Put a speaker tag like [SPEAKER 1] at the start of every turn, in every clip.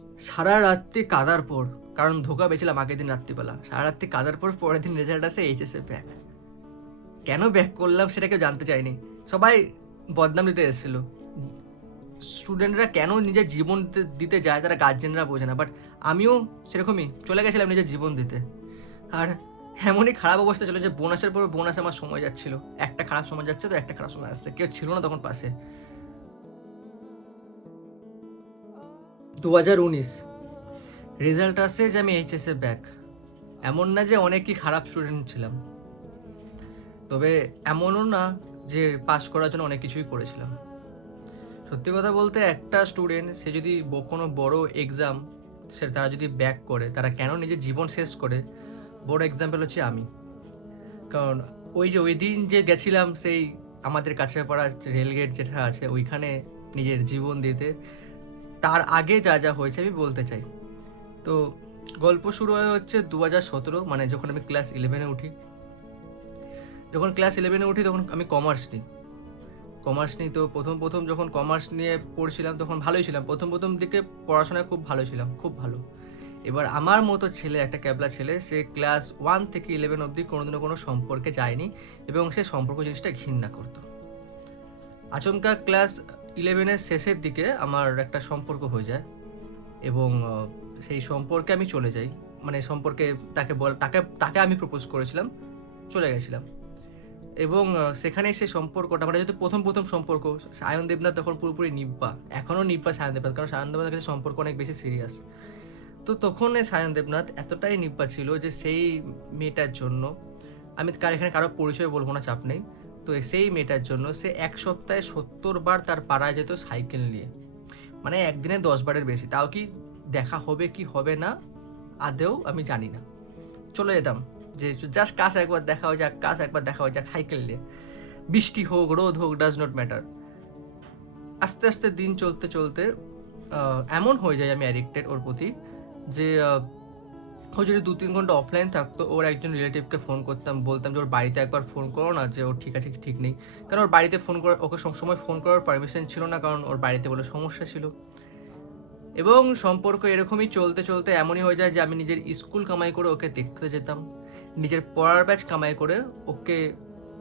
[SPEAKER 1] সারা রাত্রি কাদার পর, কারণ ধোকা পেয়েছিলাম আগের দিন রাত্রিবেলা, সারা রাত্রি কাদার পর পরের দিন রেজাল্ট আসে এইচএসএ ব্যাক কেন ব্যাক করলাম সেটা কেউ জানতে চায়নি। সবাই বদনাম দিতে এসেছিল। স্টুডেন্টরা কেন নিজের জীবন দিতে যায় তারা গার্জেনরা বোঝে না বাট আমিও সেরকমই চলে গেছিলাম নিজের জীবন দিতে। আর এমনই খারাপ অবস্থা ছিল যে বোনাসের পর বোনাস আমার সময় যাচ্ছিল। একটা খারাপ সময় যাচ্ছে তো একটা খারাপ সময় আসছে। কেউ ছিল না তখন পাশে। দু হাজার উনিশ। রেজাল্ট আসে যে আমি এইচএসএ ব্যাক এমন না যে অনেকই খারাপ স্টুডেন্ট ছিলাম। তবে এমনও না যে পাস করার জন্য অনেক কিছুই করেছিলাম। সত্যি কথা বলতে একটা স্টুডেন্ট সে যদি কোনো বড় এক্সাম সে তারা যদি ব্যাক করে, তারা কেন নিজের জীবন শেষ করে? বড় এক্সাম্পল হচ্ছে আমি। কারণ ওই যে ওই দিন যে গেছিলাম, সেই আমাদের কাছে পড়া রেলগেট যেটা আছে, ওইখানে নিজের জীবন দিতে তার আগে যা যা হয়েছে আমি বলতে চাই। তো গল্প শুরু হয় হচ্ছে দু হাজার সতেরো মানে যখন আমি ক্লাস ইলেভেনে উঠি। যখন ক্লাস ইলেভেনে উঠি তখন আমি কমার্স নিই। কমার্স নিই তো প্রথম প্রথম যখন কমার্স নিয়ে পড়ছিলাম তখন ভালোই ছিলাম। প্রথম প্রথম দিকে পড়াশোনায় খুব ভালো ছিলাম, খুব ভালো। এবার আমার মতো ছেলে, একটা ক্যাবলা ছেলে, সে ক্লাস ওয়ান থেকে ইলেভেন অবধি কোনোদিনও কোনো সম্পর্কে যায়নি এবং সে সম্পর্ক জিনিসটা ঘৃণা করতো। আচমকা ক্লাস ইলেভেনের শেষের দিকে আমার একটা সম্পর্ক হয়ে যায় এবং সেই সম্পর্কে আমি চলে যাই। মানে সম্পর্কে তাকে বল, তাকে তাকে আমি প্রপোজ করেছিলাম, চলে গেছিলাম। এবং সেখানে সেই সম্পর্কটা মানে যেহেতু প্রথম প্রথম সম্পর্ক, সায়ন দেবনাথ তখন পুরোপুরি নিব্বা। এখনও নিব্বা সায়ন দেবনাথ, কারণ সায়ন দেবনাথের কাছে সম্পর্ক অনেক বেশি সিরিয়াস তো তখন সায়ন দেবনাথ এতটাই নিব্বা ছিল যে সেই মেয়েটার জন্য, আমি কার, এখানে কারও পরিচয় বলব না, চাপ নেই। তো সেই মেয়েটার জন্য সে এক সপ্তাহে সত্তর বার তার পাড়ায় যেত সাইকেল নিয়ে। মানে একদিনে দশ বারের বেশি। তাও কি দেখা হবে কি হবে না? আদেও আমি জানি না। চলে যেতাম। যে জাস্ট কাজ একবার দেখা হয়ে যাক, কাজ একবার দেখা হয়ে যাক সাইকেল নিয়ে। বৃষ্টি হোক, রোদ হোক ডাজ নট ম্যাটার আস্তে আস্তে দিন চলতে চলতে এমন হয়ে যায় আমি অ্যাডিক্টেড ওর প্রতি যে ও যদি দু তিন ঘণ্টা অফলাইন থাকতো, ওর একজন রিলেটিভকে ফোন করতাম, বলতাম যে, ওর বাড়িতে একবার ফোন করো না যে, ওর ঠিক আছে ঠিক নেই। কারণ ওর বাড়িতে ফোন করার ওকে সবসময় ফোন করার পারমিশন ছিল না, কারণ ওর বাড়িতে বলে সমস্যা ছিল। এবং সম্পর্ক এরকমই চলতে চলতে এমনই হয়ে যায় যে, আমি নিজের স্কুল কামাই করে ওকে দেখতে যেতাম। নিজের পড়ার ব্যাচ কামাই করে ওকে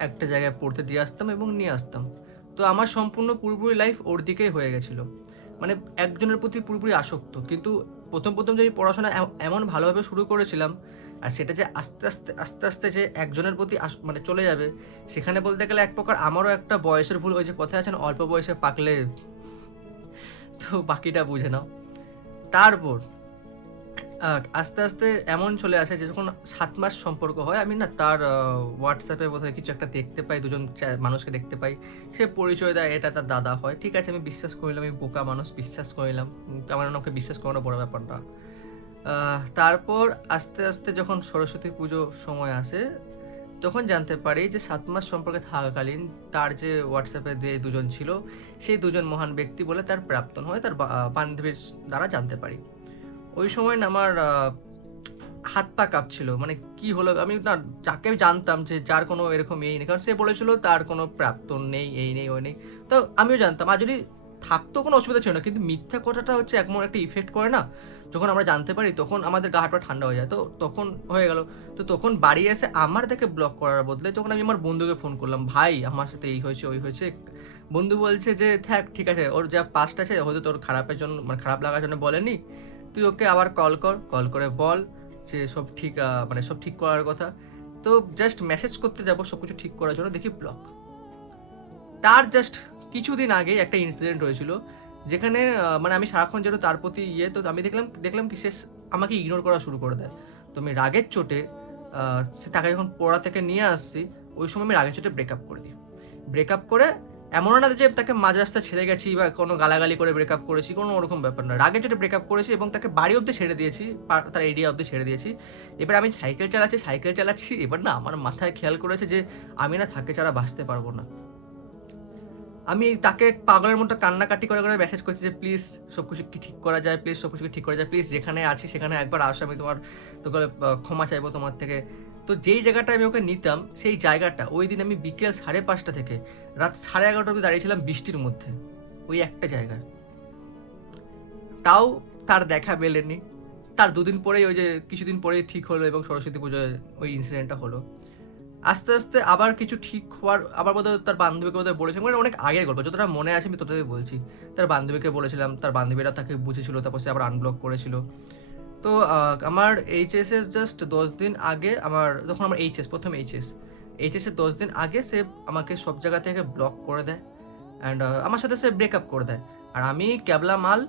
[SPEAKER 1] একটা জায়গায় পড়তে দিয়ে আসতাম এবং নিয়ে আসতাম। তো আমার সম্পূর্ণ পুরোপুরি লাইফ ওর দিকেই হয়ে গেছিল। মানে একজনের প্রতি পুরোপুরি আসক্ত। কিন্তু প্রথম প্রথম যে পড়াশোনা এম- এমন ভালোভাবে শুরু করেছিলাম, আর সেটা যে আস্তে আস্তে আস্তে আস্তে যে একজনের প্রতি মানে চলে যাবে, সেখানে বলতে গেলে এক প্রকার আমারও একটা বয়সের ভুল ওই যে কথায় আছেন অল্প বয়সে পাকলে তো বাকিটা বুঝে নাও। তারপর আস্তে আস্তে এমন চলে আসে যে যখন সাত মাস সম্পর্ক হয়, আমি না তার হোয়াটসঅ্যাপে বোধহয় কিছু একটা দেখতে পাই, দুজন মানুষকে দেখতে পাই। সে পরিচয় দেয়, এটা তার দাদা হয়। ঠিক আছে, আমি বিশ্বাস করিলাম, আমি বোকা মানুষ, বিশ্বাস করিলাম। আমার ওনাকে বিশ্বাস করানো বড় ব্যাপার না। তারপর আস্তে আস্তে যখন সরস্বতী পুজো সময় আসে, তখন জানতে পারি যে সাত মাস সম্পর্কে থাকাকালীন তার যে হোয়াটসঅ্যাপে যে দুজন ছিল, সেই দুজন মহান ব্যক্তি বলে তার প্রাপ্তন হয় তার বান্ধবীর দ্বারা জানতে পারি। ওই সময় না আমার হাত পা কাঁপছিল। মানে কি হলো আমি না, যাকে আমি জানতাম যে যার কোনো এরকম এই নেই। কারণ সে বলেছিল তার কোনো প্রাপ্ত নেই, এই নেই, ওই নেই। তো আমিও জানতাম। আর যদি থাকতো কোনো অসুবিধা ছিল না, কিন্তু মিথ্যা কথাটা হচ্ছে এমন একটা ইফেক্ট করে না, যখন আমরা জানতে পারি তখন আমাদের গা পা ঠান্ডা হয়ে যায়। তো তখন হয়ে গেল। তো তখন বাড়ি এসে আমার দেখে ব্লক করার বদলে তখন আমি আমার বন্ধুকে ফোন করলাম, ভাই, আমার সাথে এই হয়েছে, ওই হয়েছে। বন্ধু বলছে যে, থাক, ঠিক আছে। ওর যা পাস্ট আছে, হয়তো তোর খারাপের জন্য মানে খারাপ লাগার জন্য বলেনি। তুই ওকে আবার কল কর কল করে বল যে সব ঠিক মানে সব ঠিক করার কথা। তো জাস্ট মেসেজ করতে যাব, সব কিছু ঠিক করার জন্য দেখি ব্লক তার জাস্ট কিছুদিন আগে একটা ইনসিডেন্ট হয়েছিল, যেখানে মানে আমি সারাক্ষণ যেন তার প্রতি ইয়ে তো আমি দেখলাম দেখলাম কি সে আমাকে ইগনোর করা শুরু করে দেয়। তো আমি রাগের চোটে সে তাকে যখন পড়া থেকে নিয়ে আসছি, ওই সময় আমি রাগের চোটে ব্রেকআপ করে দিই। ব্রেকআপ করে এমন না যে তাকে মাঝ রাস্তা ছেড়ে গেছি বা কোনো গালাগালি করে ব্রেকআপ করেছি, কোনো ওরকম ব্যাপার না। রাগের চোটে ব্রেকআপ করেছি এবং তাকে বাড়ি অবধি ছেড়ে দিয়েছি তার এরিয়া অবধি ছেড়ে দিয়েছি। এবার আমি সাইকেল চালাচ্ছি সাইকেল চালাচ্ছি, এবার না আমার মাথায় খেয়াল করেছে যে আমি না থাকে ছাড়া বাঁচতে পারব না। আমি তাকে পাগলের মতো কান্নাকাটি করে করে মেসেজ করছি যে প্লিজ সব কিছু কি ঠিক করা যায়? প্লিজ সব কিছু ঠিক করা যায়? প্লিজ যেখানে আছি সেখানে একবার আসো, আমি তোমার, তোকে ক্ষমা চাইব তোমার থেকে। তো যেই জায়গাটা আমি ওকে নিতাম, সেই জায়গাটা ওই দিন আমি বিকেল সাড়ে পাঁচটা থেকে রাত সাড়ে এগারোটা অবধি দাঁড়িয়েছিলাম বৃষ্টির মধ্যে, ওই একটা জায়গায়। তাও তার দেখা মেলেনি। তার দুদিন পরেই ওই যে কিছুদিন পরেই ঠিক হলো এবং সরস্বতী পুজোয় ওই ইনসিডেন্টটা হলো। আস্তে আস্তে আবার কিছু ঠিক হওয়ার, আবার বোধহয় তার বান্ধবীকে বোধহয় বলেছে মানে অনেক আগের গল্প, যতটা মনে আছে আমি ততটাই বলছি। তার বান্ধবীকে বলেছিলাম, তার বান্ধবীরা তাকে বুঝেছিল, তারপর সে আবার আনব্লক করেছিল। তো আমার এইচএস এর জাস্ট দশ দিন আগে আমার, যখন আমার এইচএস প্রথম এইচএস এইচএস এর দশ দিন আগে সে আমাকে সব জায়গা থেকে ব্লক করে দেয় অ্যান্ড আমার সাথে সে ব্রেকআপ করে দেয়। আর আমি ক্যাবলা মাল,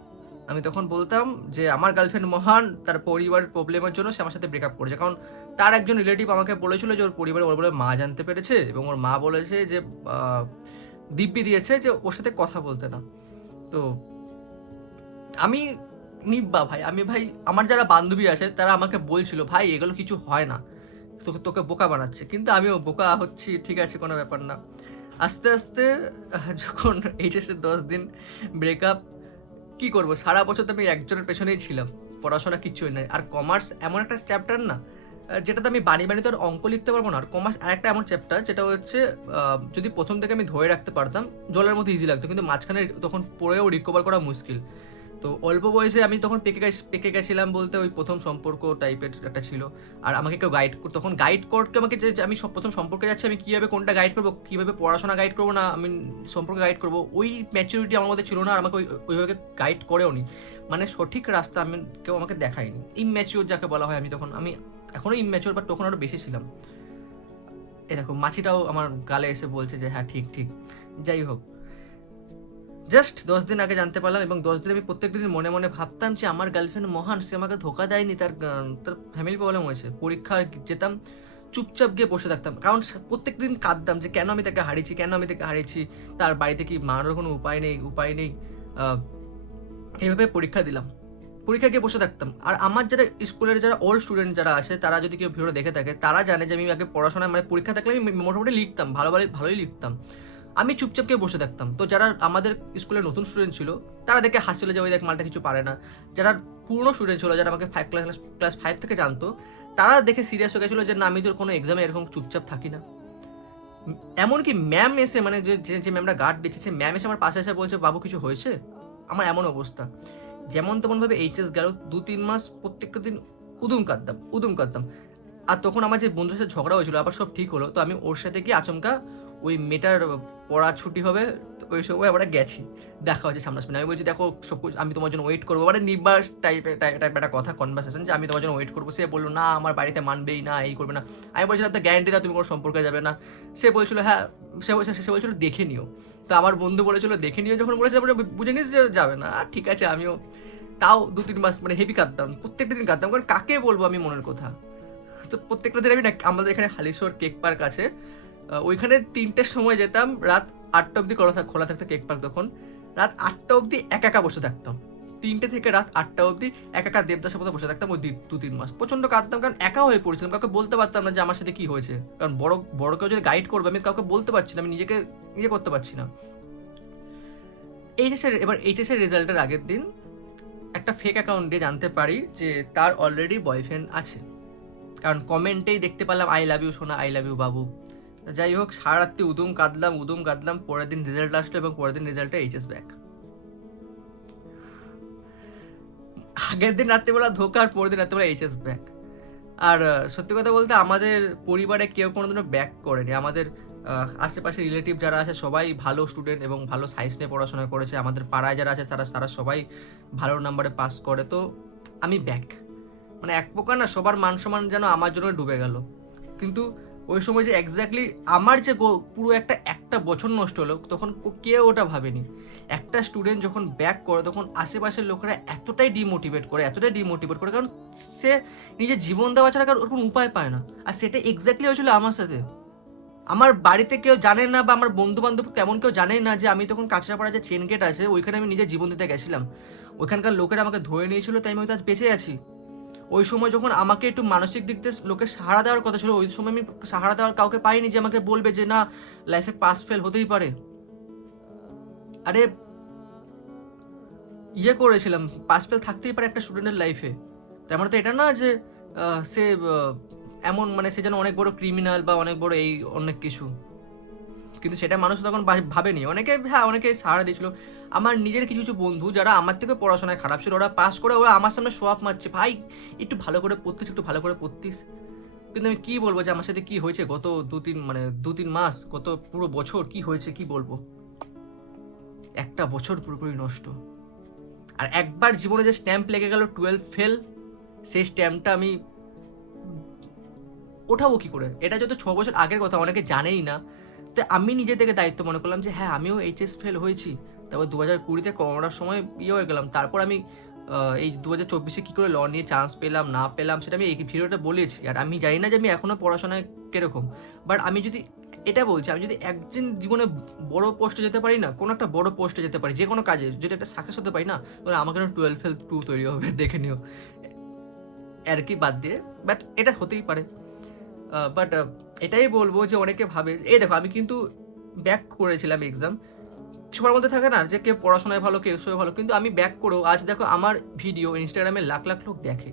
[SPEAKER 1] আমি তখন বলতাম যে আমার গার্লফ্রেন্ড মহান, তার পরিবারের প্রবলেমের জন্য সে আমার সাথে ব্রেকআপ করেছে। কারণ তার একজন রিলেটিভ আমাকে বলেছিল যে ওর পরিবারে, ওর বলে মা জানতে পেরেছে এবং ওর মা বলেছে যে দিব্যি দিয়েছে যে ওর সাথে কথা বলতে না। তো, আমি নিব্বা ভাই। আমি ভাই, আমার যারা বান্ধবী আছে, তারা আমাকে বলছিল, ভাই, এগুলো কিছু হয় না। তোকে তোকে বোকা বানাচ্ছে। কিন্তু আমিও বোকা হচ্ছি, ঠিক আছে, কোনো ব্যাপার না। আস্তে আস্তে, যখন এইচএসের দশ দিন ব্রেকআপ কি করব? সারা বছর তো আমি একজনের পেছনেই ছিলাম। পড়াশোনা কিচ্ছুই নাই। আর কমার্স এমন একটা চ্যাপ্টার না, যেটাতে আমি বানি বানি তো আর অঙ্ক লিখতে পারব না। আর কমার্স আরেকটা এমন চ্যাপ্টার যেটা হচ্ছে যদি প্রথম থেকে আমি ধরে রাখতে পারতাম, জলের মধ্যে ইজি লাগতো। কিন্তু মাঝখানে তখন পড়েও রিকভার করা মুশকিল। তো অল্প বয়সে আমি তখন পেকে পেকে গেছিলাম বলতে ওই প্রথম সম্পর্ক টাইপের একটা ছিল। আর আমাকে কেউ গাইড তখন গাইড করতে আমাকে যে আমি প্রথম সম্পর্কে যাচ্ছি, আমি কীভাবে কোনটা গাইড করব, কীভাবে পড়াশোনা গাইড করব না, আমি সম্পর্কে গাইড করব, ওই ম্যাচুরিটি আমার মধ্যে ছিল না, আর আমাকে ওই, ওইভাবে গাইড করেও নি। মানে সঠিক রাস্তা আমি কেউ আমাকে দেখায়নি। ইম্যাচিওর যাকে বলা হয় আমি তখন, আমি এখনও ইম্যাচিওর বাট তখন আরও বেশি ছিলাম। এ দেখো মাছিটাও আমার গালে এসে বলছে যে হ্যাঁ ঠিক ঠিক। যাই হোক জাস্ট দশ দিন আগে জানতে পারলাম এবং দশ দিন আমি প্রত্যেক দিন মনে মনে ভাবতাম যে আমার গার্লফ্রেন্ড মহান, সে আমাকে ধোকা দেয়নি, তার তার ফ্যামিলি প্রবলেম হয়েছে। পরীক্ষা যেতাম, চুপচাপ গিয়ে বসে থাকতাম। কারণ প্রত্যেক দিন কাঁদতাম যে কেন আমি তাকে হারিয়েছি, কেন আমি তাকে হারিয়েছি, তার বাড়িতে কি মারার কোনো উপায় নেই উপায় নেই এইভাবে পরীক্ষা দিলাম। পরীক্ষা গিয়ে বসে থাকতাম। আর আমার যারা স্কুলের যারা ওল্ড স্টুডেন্ট যারা আছে, তারা যদি কেউ ভিডিও দেখে থাকে, তারা জানে যে আমি আগে পড়াশোনায় মানে পরীক্ষা থাকলে আমি মোটামুটি লিখতাম, ভালো ভালো, ভালোই লিখতাম। আমি চুপচাপ গিয়ে বসে থাকতাম। তো যারা আমাদের স্কুলে নতুন স্টুডেন্ট ছিল, তারা দেখে হাসছিল যে ওই দেখ, মালটা কিছু পারে না। যারা পুরনো স্টুডেন্ট ছিল, যারা আমাকে ফাইভ ক্লাস ক্লাস ফাইভ থেকে জানতো, তারা দেখে সিরিয়াস হয়ে গেছিল যে, না, আমি তোর কোনো এক্সামে এরকম চুপচাপ থাকি না। এমনকি ম্যাম এসে মানে যে, যে- ম্যামটা গার্ড দিচ্ছে, সে ম্যাম এসে আমার পাশে এসে বলছে, বাবু, কিছু হয়েছে? আমার এমন অবস্থা। যেমন তেমনভাবে এইচএস গেল দু তিন মাস প্রত্যেকটা দিন উদুম কাঁদতাম উদুম কাঁদতাম। আর তখন আমার যে বন্ধুর সাথে ঝগড়া হয়েছিল, আবার সব ঠিক হলো, তো আমি ওর সাথে গিয়ে আচমকা ওই মেয়েটার পড়া ছুটি হবে ওই সময় আমরা গেছি। দেখা হচ্ছে সামনাসামনি আমি বলছি, দেখো, সব আমি তোমার জন্য ওয়েট করব। মানে নির্বাস টাইপের টাইপ একটা কথা কনভারসেশন যে আমি তোমার জন্য ওয়েট করব। সে বলল, না, আমার বাড়িতে মানবেই না, এই করবে না। আমি বলছিলাম, তো গ্যারান্টি দাও, তুমি কোনো সম্পর্কে যাবে না। সে বলছিল হ্যাঁ। সে সে বলছিল, দেখে নিও। তো আমার বন্ধু বলেছিল, দেখে নিও। যখন বলেছে, তারপরে বুঝে নিস যে যাবে না। ঠিক আছে, আমিও তাও দু তিন মাস মানে হেভি কাঁদতাম, প্রত্যেকটা দিন কাঁদতাম। কারণ কাকে বলব আমি মনের কথা? তো প্রত্যেকটা দিন আমি আমাদের এখানে হালিশোর কেক পার্ক আছে। ওইখানে তিনটের সময় যেতাম, রাত আটটা অবধি খোলা থাক খোলা থাকতো কেক পার্ক তখন। রাত আটটা অবধি একা একা বসে থাকতাম। তিনটে থেকে রাত আটটা অবধি একা একা দেবদাসের মতো বসে থাকতাম ওই দু তিন মাস। প্রচণ্ড কাঁদতাম, কারণ একা হয়ে পড়েছিলাম। কাউকে বলতে পারতাম না যে আমার সাথে কি হয়েছে। কারণ বড় বড় কেউ যদি গাইড করবে, আমি কাউকে বলতে পারছি না, আমি নিজেকে নিজে করতে পারছি না। এইচএসের এবার এইচএসের রেজাল্টের আগের দিন একটা ফেক অ্যাকাউন্টে জানতে পারি যে তার অলরেডি বয়ফ্রেন্ড আছে। কারণ কমেন্টেই দেখতে পেলাম আই লাভ ইউ সোনা আই লাভ ইউ বাবু। যাই হোক সারা রাত্রি উদুম কাঁদলাম উদুম কাঁদলাম, পরের দিন রেজাল্ট আসলো এবং পরের দিন রেজাল্টে এইচএস ব্যাক আগের দিন রাত্রিবেলা ধোকা আর পরের দিন রাত্রিবেলা এইচএস ব্যাক আর সত্যি কথা বলতে আমাদের পরিবারে কেউ কোনোদিনও ব্যাক করেনি। আমাদের আশেপাশে রিলেটিভ যারা আছে, সবাই ভালো স্টুডেন্ট এবং ভালো সায়েন্স নিয়ে পড়াশোনা করেছে। আমাদের পাড়ায় যারা আছে, তারা তারা সবাই ভালো নাম্বারে পাস করে। তো আমি ব্যাক মানে এক প্রকার না, সবার মান সম্মান যেন আমার জন্য ডুবে গেল। কিন্তু ওই সময় যে এক্স্যাক্টলি আমার যে পুরো একটা একটা বছর নষ্ট হলো, তখন কেউ ওটা ভাবেনি। একটা স্টুডেন্ট যখন ব্যাক করে, তখন আশেপাশের লোকেরা এতটাই ডিমোটিভেট করে, এতটাই ডিমোটিভেট করে, কারণ সে নিজের জীবন দেওয়া ছাড়া কারোর কোনো উপায় পায় না। আর সেটা এক্স্যাক্টলি হয়েছিল আমার সাথে। আমার বাড়িতে কেউ জানে না বা আমার বন্ধু বান্ধব তেমন কেউ জানে না যে আমি তখন কাঁচরাপাড়া যে চেন গেট আছে, ওইখানে আমি নিজের জীবন দিতে গেছিলাম। ওইখানকার লোকেরা আমাকে ধরে নিয়েছিল, তাই আমি হয়তো আজ বেঁচে আছি। ওই সময় যখন আমাকে একটু মানসিক দিক থেকে লোকে সাহারা দেওয়ার কথা ছিল, ওই সময় আমি সাহারা দেওয়ার কাউকে পাইনি যে আমাকে বলবে যে, না লাইফে পাস ফেল হতেই পারে। আরে ইয়ে করেছিলাম পাস ফেল থাকতেই পারে একটা স্টুডেন্টের লাইফে তার মানে তো এটা না যে সে এমন মানে সে যেন অনেক বড় ক্রিমিনাল বা অনেক বড় এই অনেক কিছু। কিন্তু সেটা মানুষ তখন ভাবেনি। অনেকে হ্যাঁ অনেকে সাড়া দিয়েছিল। আমার নিজের কিছু কিছু বন্ধু যারা আমার থেকে পড়াশোনায় খারাপ ছিল, ওরা পাস করে ওরা আমার সামনে আপ মারছে। ভাই, একটু ভালো করে পড়তিস, একটু ভালো করে পড়তিস। কিন্তু আমি কী বলব যে, আমার সাথে কী হয়েছে গত দু তিন মানে দু তিন মাস, গত পুরো বছর কি হয়েছে, কি বলব? একটা বছর পুরোপুরি নষ্ট। আর একবার জীবনে যে স্ট্যাম্প লেগে গেল টুয়েলভ ফেল সেই স্ট্যাম্পটা আমি ওঠাবো কি করে? এটা যত ছ বছর আগের কথা, অনেকে জানেই না। তো আমি নিজে থেকে দায়িত্ব মনে করলাম যে হ্যাঁ আমিও এইচএস ফেল হয়েছি। তারপর দু হাজার কুড়িতে করোনার সময় ইয়ে হয়ে গেলাম। তারপর আমি এই দু হাজার চব্বিশে কী করে ল নিয়ে চান্স পেলাম, না পেলাম, সেটা আমি এই ভিডিওটা বলেছি। আর আমি জানি না যে আমি এখনও পড়াশোনায় কীরকম। বাট আমি যদি এটা বলছি, আমি যদি একদিন জীবনে বড় পোস্টে যেতে পারি না, কোনো একটা বড় পোস্টে যেতে পারি, যে কোনো কাজে, যদি একটা সাকসেস হতে পারি না, তাহলে আমাকে টুয়েলভ ফেল টু তৈরি হবে, দেখে নিও। আর কি বাদ দিয়ে বাট এটা হতেই পারে। বাট এটাই বলব যে অনেকে ভাবে, এই দেখো আমি কিন্তু ব্যাক করেছিলাম এক্সাম সবার মধ্যে থাকে না যে কেউ পড়াশোনায় ভালো কেউ এসবে ভালো, কিন্তু আমি ব্যাক করেও আজ দেখো আমার ভিডিও ইনস্টাগ্রামে লাখ লাখ লোক দেখে।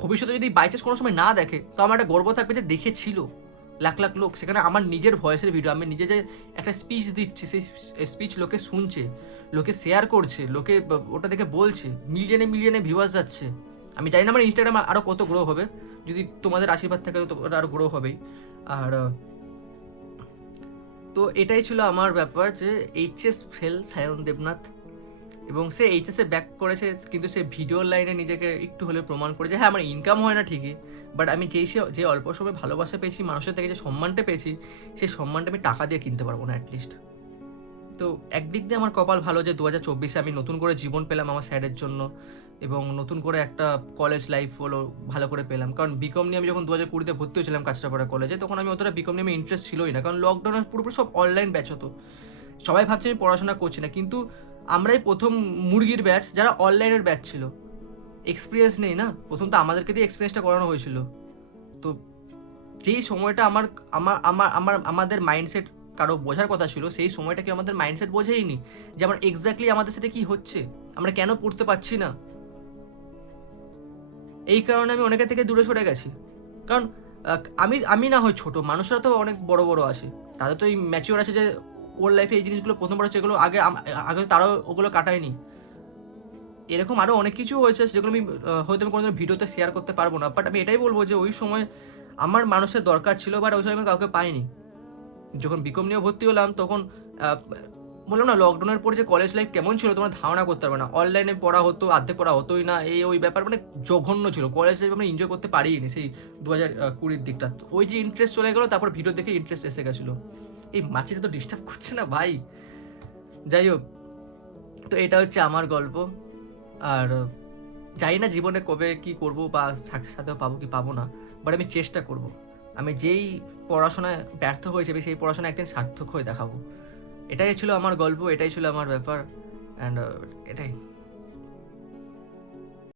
[SPEAKER 1] ভবিষ্যতে যদি বাইচান্স কোনো সময় না দেখে, তো আমার একটা গর্ব থাকবে যে দেখেছিল লাখ লাখ লোক। সেখানে আমার নিজের ভয়েসের ভিডিও আমি নিজে যে একটা স্পিচ দিচ্ছি, সেই স্পিচ লোকে শুনছে, লোকে শেয়ার করছে, লোকে ওটা দেখে বলছে মিলিয়নে মিলিয়নে ভিউয়ার্স যাচ্ছে। আমি জানি না আমার ইনস্টাগ্রাম আরও কত গ্রো হবে। যদি তোমাদের আশীর্বাদ থাকে তো ওটা আরও গ্রো হবেই। আর তো এটাই ছিল আমার ব্যাপার যে এইচএস ফেল সায়ন দেবনাথ। এবং সে এইচএসে ব্যাক করেছে, কিন্তু সে ভিডিও লাইনে নিজেকে একটু হলে প্রমাণ করেছে। হ্যাঁ আমার ইনকাম হয় না ঠিকই বাট আমি যেই সে, যে অল্প সময় ভালোবাসা পেয়েছি, মানুষের থেকে যে সম্মানটা পেয়েছি, সেই সম্মানটা আমি টাকা দিয়ে কিনতে পারব না অ্যাটলিস্ট তো একদিক দিয়ে আমার কপাল ভালো যে দু হাজার চব্বিশে আমি নতুন করে জীবন পেলাম আমার স্যারের জন্য। এবং নতুন করে একটা কলেজ লাইফ হলো, ভালো করে পেলাম। কারণ বিকম নিয়ে আমি যখন দু হাজার কুড়িতে ভর্তি হয়েছিলাম কাঁচরাপাড়া কলেজে তখন আমি অতটা বিকম নিয়ে ইন্টারেস্ট ছিলই না। কারণ লকডাউনে পুরোপুরি সব অনলাইন ব্যাচ হতো। সবাই ভাবছে আমি পড়াশোনা করছি না, কিন্তু আমরাই প্রথম মুরগির ব্যাচ যারা অনলাইনের ব্যাচ ছিল। এক্সপিরিয়েন্স নেই না? প্রথম তো আমাদেরকে দিয়ে এক্সপিরিয়েন্সটা করানো হয়েছিল। তো যেই সময়টা আমার আমার আমার আমার, আমাদের মাইন্ডসেট কারও বোঝার কথা ছিল, সেই সময়টা কি আমাদের মাইন্ডসেট বোঝেইনি যে আমার এক্স্যাক্টলি আমাদের সাথে কি হচ্ছে? আমরা কেন পড়তে পারছি না? এই কারণে আমি অনেকের থেকে দূরে সরে গেছি। কারণ আমি আমি না হয় ছোট, মানুষরা তো অনেক বড় বড় আছে তাদের তো এই ম্যাচিওর আছে যে, ওর লাইফে এই জিনিসগুলো প্রথমবার হচ্ছে এগুলো আগে আগে তারাও ওগুলো কাটায়নি। এরকম আরও অনেক কিছু হয়েছে, যেগুলো আমি হয়তো আমি কোনো ভিডিওতে শেয়ার করতে পারব না। বাট আমি এটাই বলব যে, ওই সময় আমার মানুষের দরকার ছিল বাট ওই সময় আমি কাউকে পাইনি। যখন বিকম নিয়ে ভর্তি হলাম, তখন বললাম না লকডাউনের পরে যে কলেজ লাইফ কেমন ছিল তোমরা ধারণা করতে পারবে না। অনলাইনে পড়া হতো, আর্ধেক পড়া হতোই না, এই ওই ব্যাপার মানে জঘন্য ছিল। কলেজ লাইফ আমরা এনজয় করতে পারিনি সেই দু হাজার কুড়ির দিকটা। ওই যে ইন্টারেস্ট চলে গেলো, তারপর ভিডিও দেখে ইন্টারেস্ট এসে গেছিল। এই মাছিটা তো ডিস্টার্ব করছে না ভাই। যাই হোক, তো এটা হচ্ছে আমার গল্প। আর জানি না জীবনে কবে কি করব বা সাথেও পাবো কি পাবো না বাট আমি চেষ্টা করব। আমি যেই পড়াশোনায় ব্যর্থ হয়েছে সেই পড়াশোনা একদিন সার্থক হয়ে দেখাবো। এটাই ছিল আমার গল্প এটাই ছিল আমার ব্যাপার অ্যান্ড এটাই।